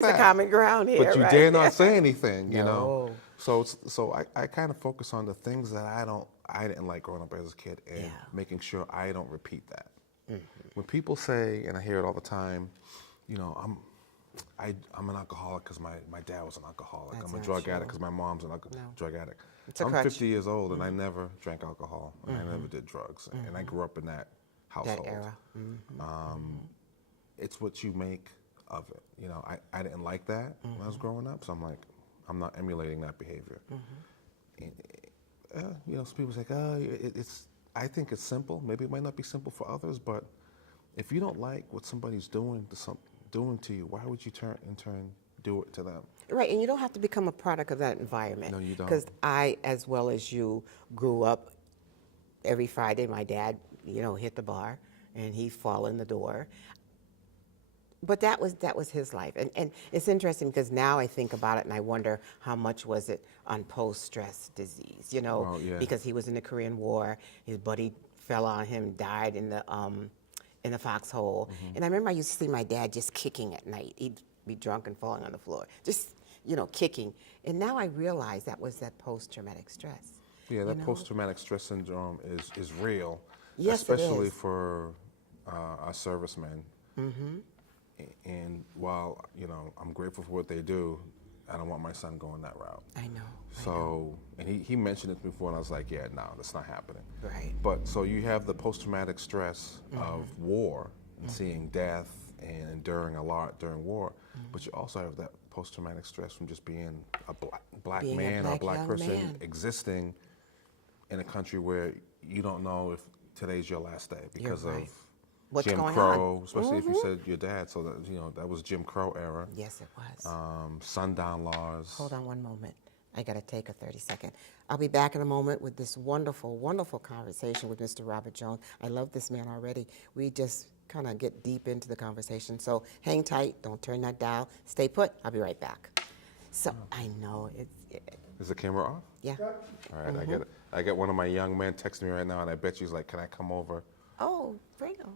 It's the common ground here, But you right? dare not say anything, you know. No. So I kind of focus on the things that I didn't like growing up as a kid, and Yeah. making sure I don't repeat that. When people say, and I hear it all the time, you know, I'm an alcoholic because my dad was an alcoholic. That's I'm a not drug true. addict because my mom's a No. drug addict. It's a I'm crutch. 50 years old and I never drank alcohol and I never did drugs, and I grew up in that household. That era. It's what you make of it. You know, I didn't like that when I was growing up, so I'm like, I'm not emulating that behavior. And, you know, some people say, oh, I think it's simple. Maybe it might not be simple for others, but if you don't like what somebody's doing to you, why would you in turn do it to them? Right, and you don't have to become a product of that environment. No, you don't. Because I, as well as you, grew up every Friday. My dad, you know, hit the bar, and he'd fall in the door. But that was his life, and it's interesting because now I think about it and I wonder how much was it on post-stress disease, you know, Well, yeah. because he was in the Korean War, his buddy fell on him, died in the foxhole, and I remember I used to see my dad just kicking at night. He'd be drunk and falling on the floor, just, you know, kicking, and now I realize that was that post-traumatic stress. Yeah, that know? post-traumatic stress syndrome is real, Yes, it especially is. for our servicemen. And while, you know, I'm grateful for what they do, I don't want my son going that route. I know. So, and he mentioned it before, and I was like, yeah, no, that's not happening. Right. But so you have the post-traumatic stress of war and seeing death and enduring a lot during war, but you also have that post-traumatic stress from just being a black Being a man or a black black young person man. existing in a country where you don't know if today's your last day because right. of What's Jim going Crow, on? especially if you said your dad. So that, you know, that was Jim Crow era. Yes, it was. Sundown laws. Hold on one moment. I got to take a 30-second. I'll be back in a moment with this wonderful, wonderful conversation with Mr. Robert Jones. I love this man already. We just kind of get deep into the conversation. So hang tight. Don't turn that dial. Stay put. I'll be right back. So I know it's... Is the camera off? Yeah. All right, I get one of my young men texting me right now, and I bet you he's like, can I come over? Oh, bring him.